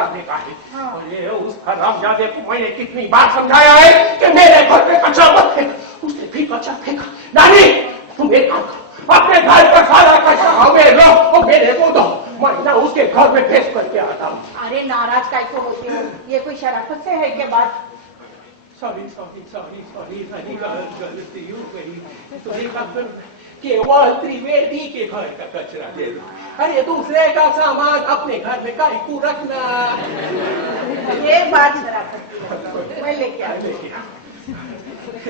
करने का है। और ये उस हरामजादे को मैंने कितनी बार समझाया है कि मेरे घर पे कचरा मत फेंक, उसने भी कचरा फेंका। नानी तुम एक काम करो, अपने घर पर सारा कचरा हमें लो और मेरे को दो, मैं ना उसके घर में फेंक करके आता हूँ। अरे नाराज कैसे होते हो, ये कोई शराफत से है क्या बात? सॉरी गलती हो गई। केवल त्रिवेदी के घर का कचरा दे दो, अरे दूसरे का सामान अपने घर में काहे को रखना। ये बात शराफत की है, मैं लेके आ।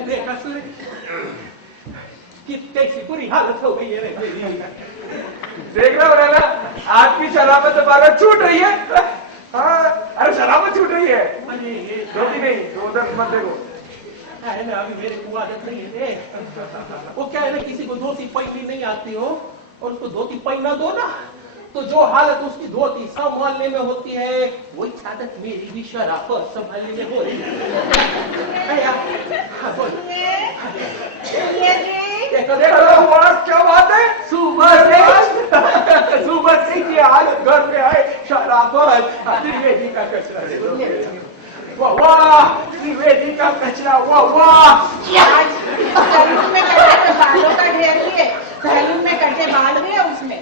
देखा सुने कि कैसी बुरी हालत हो गई है मेरी। देख रहे हो ना, आपकी शराबत दोबारा छूट रही है। हाँ, अरे शराबत छूट रही है। धोती नहीं, तो उधर मत देखो। है ना, अभी मेरे को आदत नहीं है। वो क्या है ना, किसी को धोती पहननी नहीं आती हो और उसको धोती पहना दो ना, तो जो हालत उसकी धोती संभालने में होती है वही आदत मेरी भी शराबत संभालने में हो रही है। क्या बात है? सुबह से की हालत घर में आए शराबत, त्रिवेदी का कचरा दे दो। वाह वाह, त्रिवेदी का कचरा, वाह वाह। सैलून में करते बालों का ढेर लिए, सैलून में करते बाल भी है उसमें।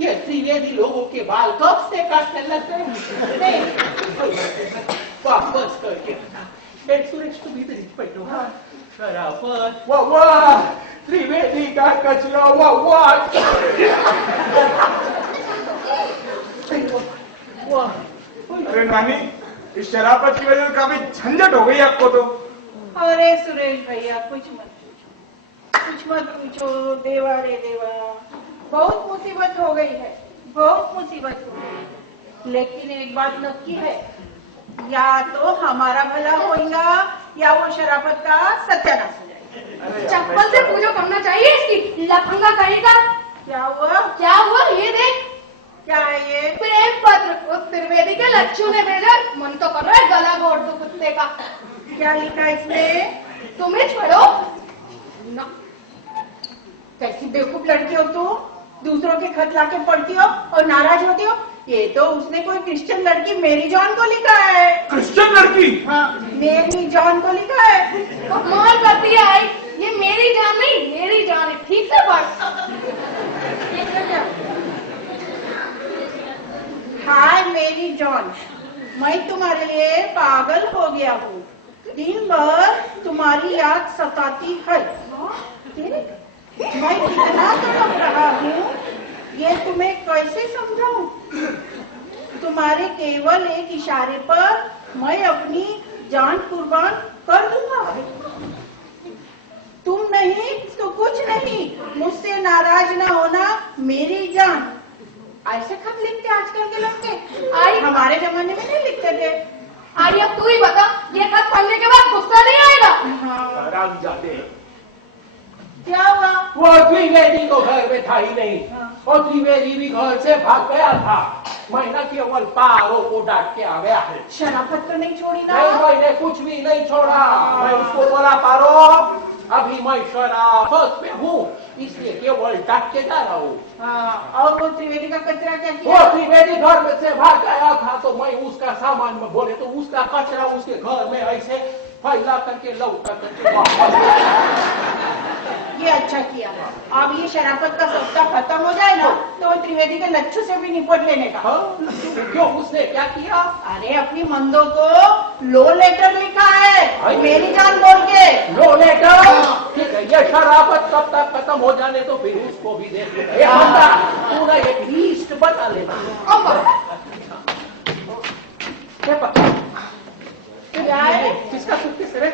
ये त्रिवेदी लोगों के बाल कब से काटने लगते हैं? वापस करके सुरेश तुम इधर ही बैठो। हाँ, शराबत, वाह वाह, त्रिवेदी का कचरा, वाह वाह। अरे नानी, इस शराबत की वजह से काफी झंझट हो गई आपको तो। अरे सुरेश भैया कुछ मत पूछो, देवा रे देवा, बहुत मुसीबत हो गई है, बहुत मुसीबत हो गई। लेकिन एक बात नक्की है, या तो हमारा भला होगा या वो शराबत का सत्यानाश हो जाएगा। चप्पल से पूजा करना चाहिए इसकी, लफंगा कहेगा। क्या हुआ ये देख, क्या है ये? प्रेम पत्र उस त्रिवेदी के लच्छू ने भेजा। मन तो कर रहा है गला घोट दो कुत्ते का। क्या लिखा है इसमें? तुम्हें छोड़ो ना। कैसी बेवकूफ लड़की हो तू, दूसरों के खत लाके पढ़ती हो और नाराज होती हो। ये तो उसने कोई क्रिश्चियन लड़की मेरी जॉन को लिखा है। क्रिश्चियन लड़की? हाँ, मेरी जॉन को लिखा है। कमाल करती है, ये मेरी जान नहीं मेरी जान है, ठीक से पढ़। हाय मेरी जॉन, मैं तुम्हारे लिए पागल हो गया हूँ, दिन भर तुम्हारी याद सताती है। मैं कितना तड़प रहा हूँ ये तुम्हें कैसे समझाऊं? तुम्हारे केवल एक इशारे पर मैं अपनी जान कुर्बान कर दूंगा। तुम नहीं तो कुछ नहीं, मुझसे नाराज ना होना मेरी जान। ऐसे खत लिखते आजकल के लड़के, हमारे जमाने में नहीं लिखते थे। आई अब तू ही बता, ये खत पढ़ने के बाद गुस्सा नहीं आएगा? हाँ। हरामजादे, क्या हुआ? वो त्रिवेदी तो घर में था ही नहीं। और त्रिवेदी भी घर से भाग गया था। मैं न केवल पारो को डांट के आ गया है। शराफत तो नहीं छोड़ी ना? नहीं, मैंने कुछ भी नहीं छोड़ा। मैं उसको बोला पारो, अभी मैं शराफत में हूँ, इसलिए केवल डांट के जा रहा हूँ। हाँ, और वो त्रिवेदी का कचरा क्या किया? वो त्रिवेदी घर में से भाग गया था, तो मैं उसका सामान में बोले तो उसका कचरा उसके घर में ऐसे फैला करके लौटा करके वापस। ये अच्छा किया। अब ये शराफत का सप्ताह खत्म हो जाए ना, तो त्रिवेदी के लच्छू से भी निपट लेने का। क्यों, उसने क्या किया? अरे अपनी मंदों को लो लेटर लिखा है, मेरी जान बोल के। लो लेटर? ठीक है, ये शराफत कब तक खत्म हो जाने तो फिर उसको भी दे दूंगा। पूरा एक लिस्ट बना लेना। क्या है? किसका सूटकेस है?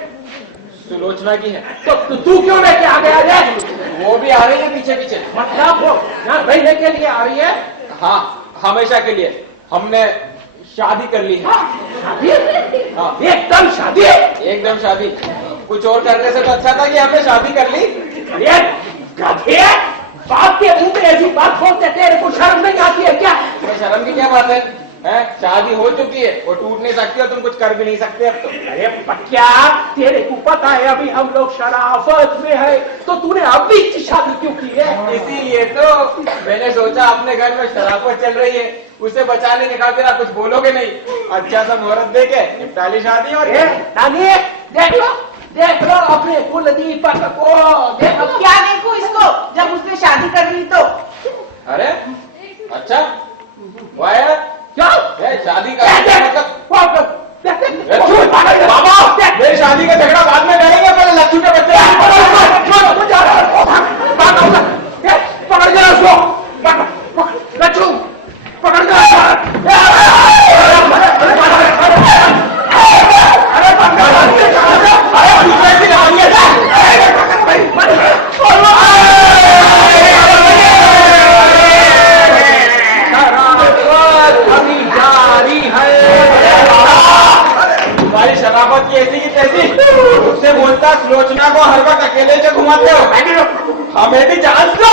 सुलोचना की है। तो तू क्यों लेके आ गया रे? वो भी आ रही है पीछे पीछे। मतलब वो यहाँ रहने के लिए आ रही है? हाँ, हमेशा के लिए। हमने शादी कर ली है। शादी? हाँ, एकदम शादी? एकदम शादी। कुछ और करने से तो अच्छा था कि हमने शादी कर ली। अरे गधे, बाप के मुंह में ऐसी बात बोलते तेरे को शर्म नहीं आती है क्या? शर्म की क्या बात है? है, शादी हो चुकी है, वो टूट नहीं सकती और तुम कुछ कर भी नहीं सकते अब तो। अरे पक्या, तेरे को पता है अभी हम लोग शराफत में है, तो तूने अभी की शादी क्यों की है? इसीलिए तो मैंने सोचा अपने घर में शराफत चल रही है, उसे बचाने के खातिर आप कुछ बोलोगे नहीं, अच्छा सा मुहूर्त देके निपटा ली शादी। और नानी देख लो अपने कुलदीपक को, देख अब क्या देखो इसको जब उसने शादी कर ली तो। अरे अच्छा वाया क्या है शादी का मतलब बाबा मेरी शादी का झगड़ा बाद में करेंगे, पहले लक्ष्मी के बच्चे पकड़ जरा उसको, लच्छू पकड़ जरा। तुम्हारी शराफत की ऐसी की तैसी, उससे बोलता सुलोचना को हर वक्त अकेले से घुमाते हो, हमें भी जान दो।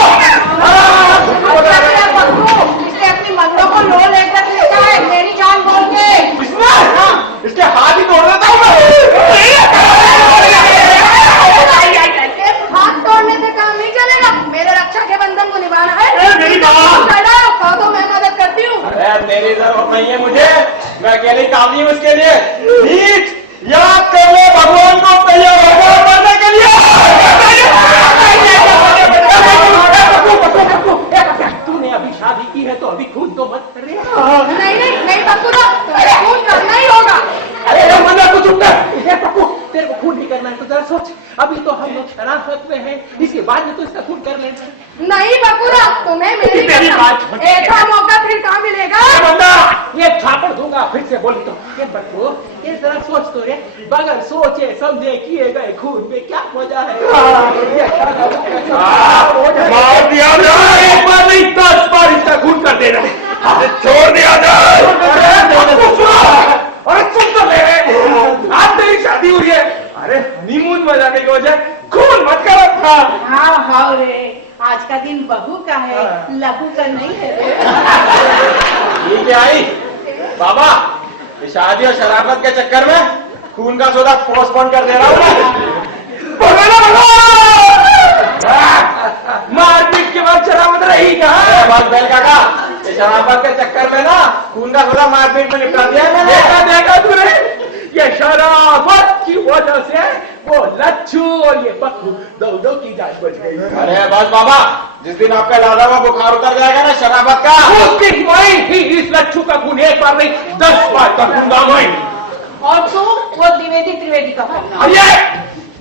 इसने अपनी मंगलों को लो लेकर लिखा है मेरी जान बोल के। इसके हाथ ही तोड़ देता हूँ मैं। हाथ तोड़ने से काम नहीं चलेगा, मेरे रक्षा के बंधन को निभाना है। मेरी बात कहो तो मैं मदद करती हूँ। अरे तेरी जरूरत नहीं है मुझे, मैं अकेले काफी हूँ उसके लिए। नीच याद कर ले भगवान को पहले भगवान बनने के लिए। तूने अभी शादी की है तो अभी खून तो मत कर रही। नहीं बकुला, तुम्हें खून करना ही होगा। अरे मना को चुप कर, पप्पू तेरे को खून नहीं करना है तो जरा सोच, अभी तो हम लोग शराफत में हैं, इसके बाद में तो इसका खून कर लेना। नहीं बकुला, तुम्हें मेरी बात सुन। ऐसा मौका फिर कहाँ मिलेगा? बंदा ये छापड़ दूंगा फिर से बोली तो। ये बच्चों ये जरा सोच तो रे, बगैर सोचे समझे किए गए खून में क्या मजा है। मार दिया जाए, एक बार नहीं 10 बार इसका खून कर देना। छोड़ दिया जाए। अरे तुम तो आज तेरी शादी हुई है, अरे हनीमून मनाने की वजह खून मत करो। हाँ रे, आज का दिन बहू का है, लहू का नहीं है रे। ठीक है आई बाबा, ये शादी और शराफत के चक्कर में खून का सौदा पोस्टपोन कर दे रहा हूँ मारपीट के बाद शराफत रही कहाँ? बस बैल काका, ये शराफत के चक्कर में ना खून का सौदा मारपीट में निपटा दिया है मैंने। देखा तूने, ये शराफत की वजह से वो लच्छू और ये बक्कू दोनों की जान बच गई। अरे बस बाबा, जिस दिन आपका लादा हुआ बुखार उतर जाएगा ना शराफत का, उस दिन मैं ही इस लच्छू का खून एक बार नहीं 10 बार करूंगा मैं। और तू वो द्विवेदी त्रिवेदी का करना। अरे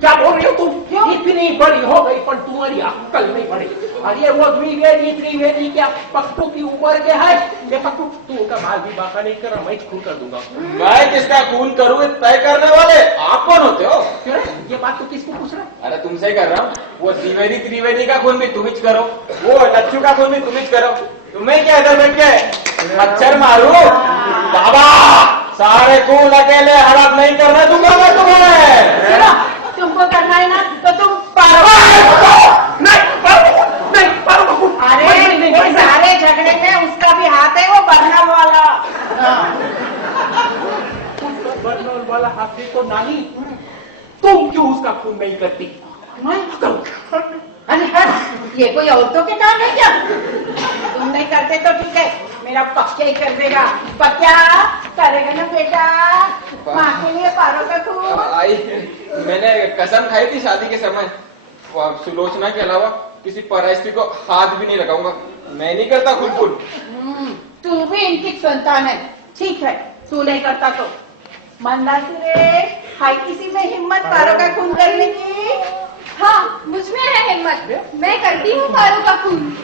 क्या बोल रही हो तुम? इतनी बड़ी हो गई पर तुम्हारी अक्कल नहीं पड़ी। अरे वो द्विवेदी त्रिवेदी क्या पक्कू की उम्र के है? ये पक्कू तू उनका माल भी बाका नहीं कर रहा, मैं खून कर दूंगा। मैं किसका खून करूँ तय करने वाले आप कौन होते हो? क्यों रे? ये बात तो किसको पूछ रहा है? अरे तुमसे ही कर रहा हूँ। वो द्विवेदी त्रिवेदी का खून भी तुम ही करो, वो लच्छू का खून भी तुम ही करो। तुम्हें क्या इधर बैठ के मच्छर मारू? बाबा सारे खून अकेले हड़प नहीं करने दूंगा मैं तुम्हें। तुमको करना है ना तो तुम पारो। अरे ये सारे झगड़े में उसका भी हाथ है, वो बर्नल वाला। बर्नल वाला हाथी तो नहीं, तुम क्यों उसका खून नहीं करती? अरे ये कोई औरतों के काम है क्या? तुम नहीं करते तो ठीक है, मेरा पक्का ही कर देगा। पक्का करेगा ना बेटा, माँ के लिए पारो का खून। आई मैंने कसम खाई थी शादी के समय, सुलोचना के अलावा किसी परायस्त्री को हाथ भी नहीं लगाऊंगा। मैं नहीं करता खून। तू भी इनकी संतान है, ठीक है तू नहीं करता तो मंदाकिनी हाय किसी में हिम्मत पारो का खून करने की? हाँ, मुझमें है हिम्मत, मैं करती हूँ पारो का खून।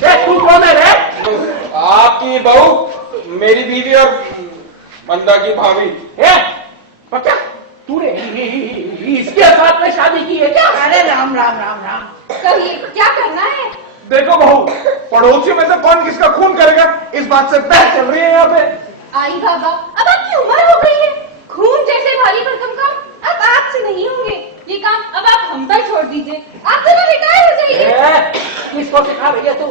तू कौन है रे? आपकी बहू, मेरी बीवी और मंदा की भाभी। पक्का तूने इसके साथ में शादी की है क्या? अरे राम राम राम राम। कहिए क्या करना है? देखो बहू, पड़ोसियों में से कौन किसका खून करेगा इस बात से बहस चल रही है यहाँ पे। आई बाबा, अब आपकी उम्र हो गई है, खून जैसे भारी भरकम काम अब आपसे नहीं होंगे। ये काम अब आप हम पर छोड़ दीजिए, आप जरा रिटायर हो जाइए। किसको सिखा रही है तू?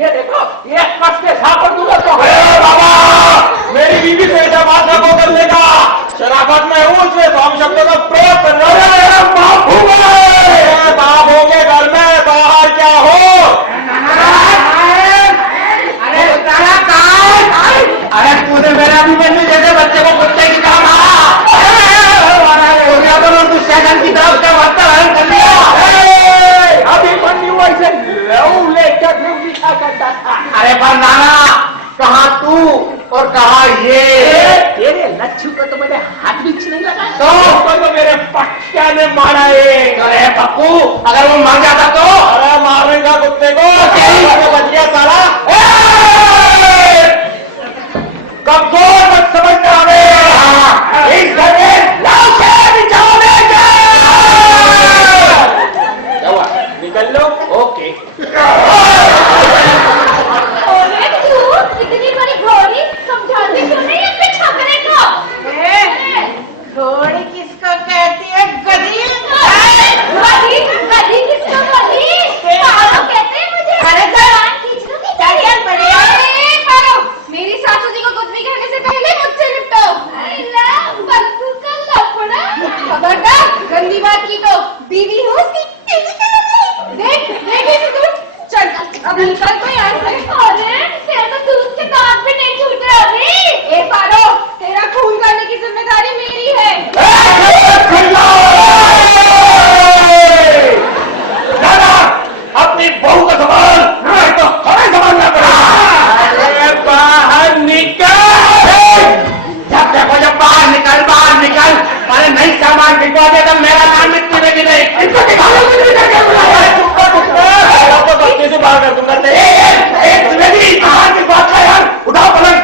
ये देखो, ये कस के झापड़ दूंगा तो बाबा, मेरी बीवी से ऐसा बात ना को करने का। शराफत में हूँ, इसलिए हम शब्दों का प्रयोग कर रहे हैं। बाप होंगे घर में, बाहर क्या हो? अरे तूने मेरे अभिमन्यु जैसे बच्चे को कुत्ते की तरह मारा, की तरफ से वातावरण कर लिया। अभिमन्यु ऐसे लव लेकर लिखा करता था। अरे पर नाना, कहाँ तू और कहाँ ये? तेरे लच्छू को तो मैंने हाथ भी नहीं लगा तो मेरे पक्का ने मारा है। अरे पप्पू, अगर वो मर जाता तो? अरे मारेगा कुत्ते को, बच गया साला। कमजोर मत समझना हमें, इस घर में लाशें बिछाने के। क्या हुआ? निकल लो। ओके। अरे तू इतनी बड़ी घोड़ी समझाती क्यों नहीं अपने छाकरे को? घोड़ी किसको कहती है? गधी। गधी किसको? गधी पारो कहते हैं मुझे। अरे जवान खींच लो कि क्या बढ़िया। पारो, मेरी सासू जी को कुछ भी कहने से पहले मुझसे निपटो। बंदूक का लफड़ा। खबरदार, गंदी बात की तो बीवी हो उसकी तेजी करोगी। देख तू, चल अब निकल तो यहाँ से। अरे तेरा तो दूध के दांत भी नहीं छूट रहे अभी। ए पारो, तेरा खून करने की जिम्मेदारी मेरी है। अपनी बहू का सवाल नहीं तो हमें संभालना पड़ा। अरे बाहर निकल, जब देखो जब बाहर निकल। अरे नहीं सामान बिकवा दे तो मेरा नाम मिट्टी में भी नहीं। तो बच्चे से बाहर कर दूंगा। सामान बिकवा यार, उठाओ पलंग।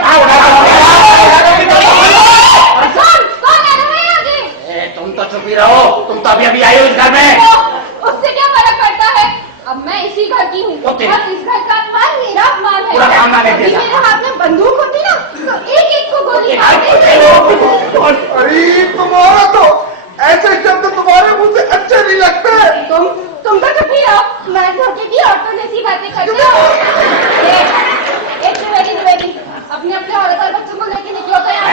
कौन है रहे आगे? तुम तो चुप ही रहो, तुम तो अभी आई हो इस घर में। उससे क्या फर्क पड़ता है? अब मैं इसी घर की हूँ और इस घर का अपमान मेरा अपमान है। पूरा खानदान है यदि मेरे हाथ में बंदूक होती ना तो एक को गोली मार देती। अरे तुम्हारा तो ऐसे शब्द तुम्हारे मुंह से अच्छे नहीं लगते। तुम तो चुप ही रहो। मैं धोखे की औरतों जैसी बातें करती हूँ। एक द्विवेदी, अपने औरत और बच्चों को लेके निकलो तो यहाँ।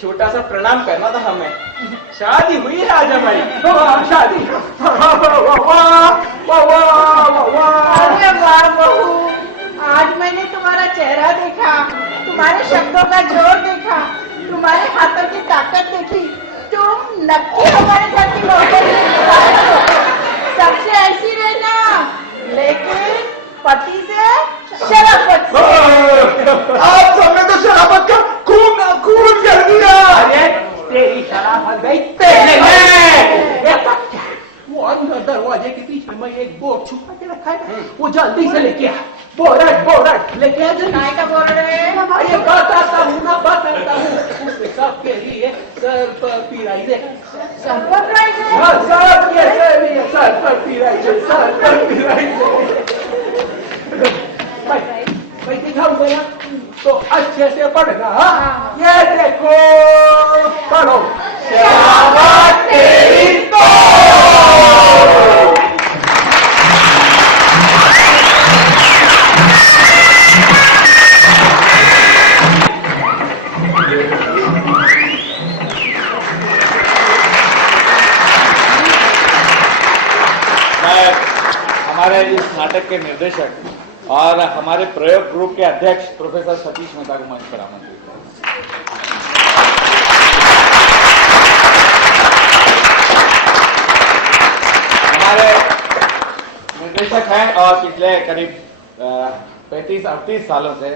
छोटा सा प्रणाम करना था हमें। शादी हुई है आज हमारी। शादी। अरे वाह बहू, आज मैंने तुम्हारा चेहरा देखा, तुम्हारे शब्दों का जोर देखा, तुम्हारे हाथों की ताकत देखी। तुम नक्की हमारे घर की नौकरी सबसे ऐसी रहना, लेकिन पति से शराफत से। आप सबने तो शराफत का खून कर दिया। अरे तेरी शराफत गई तेरे में। वो अंदर दरवाजे के पीछे में एक बोर्ड छुपा के रखा है, वो जल्दी से लेके आ। बोर्ड लेके आ जल्दी। काय का बोल रहे हैं? अरे बताता हूँ सबके लिए सर पर पिराई दे। सर पर पिराई दे? हाँ, सबके लिए सर पर पिराई दे, सर पर पिराई दे। मैं दिखाऊंगा ना तो अच्छे से पढ़ना। हाँ? ये देखो, पढ़ो। शराफत तेरी तो। हमारे इस नाटक के निर्देशक और हमारे प्रयोग ग्रुप के अध्यक्ष प्रोफेसर सतीश मेहता को मंच पर आमंत्रित करें। हमारे निर्देशक हैं और पिछले करीब 35-38 सालों से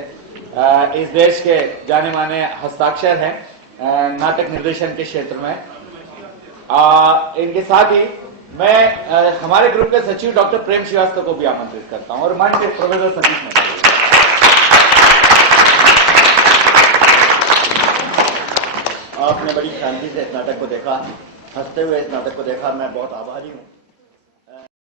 इस देश के जाने माने हस्ताक्षर हैं नाटक निर्देशन के क्षेत्र में। इनके साथ ही मैं हमारे ग्रुप के सचिव डॉक्टर प्रेम श्रीवास्तव को भी आमंत्रित करता हूं और मंच पे प्रोफेसर सतीश मेहता। आपने बड़ी शांति से इस नाटक को देखा, हंसते हुए इस नाटक को देखा, मैं बहुत आभारी हूं।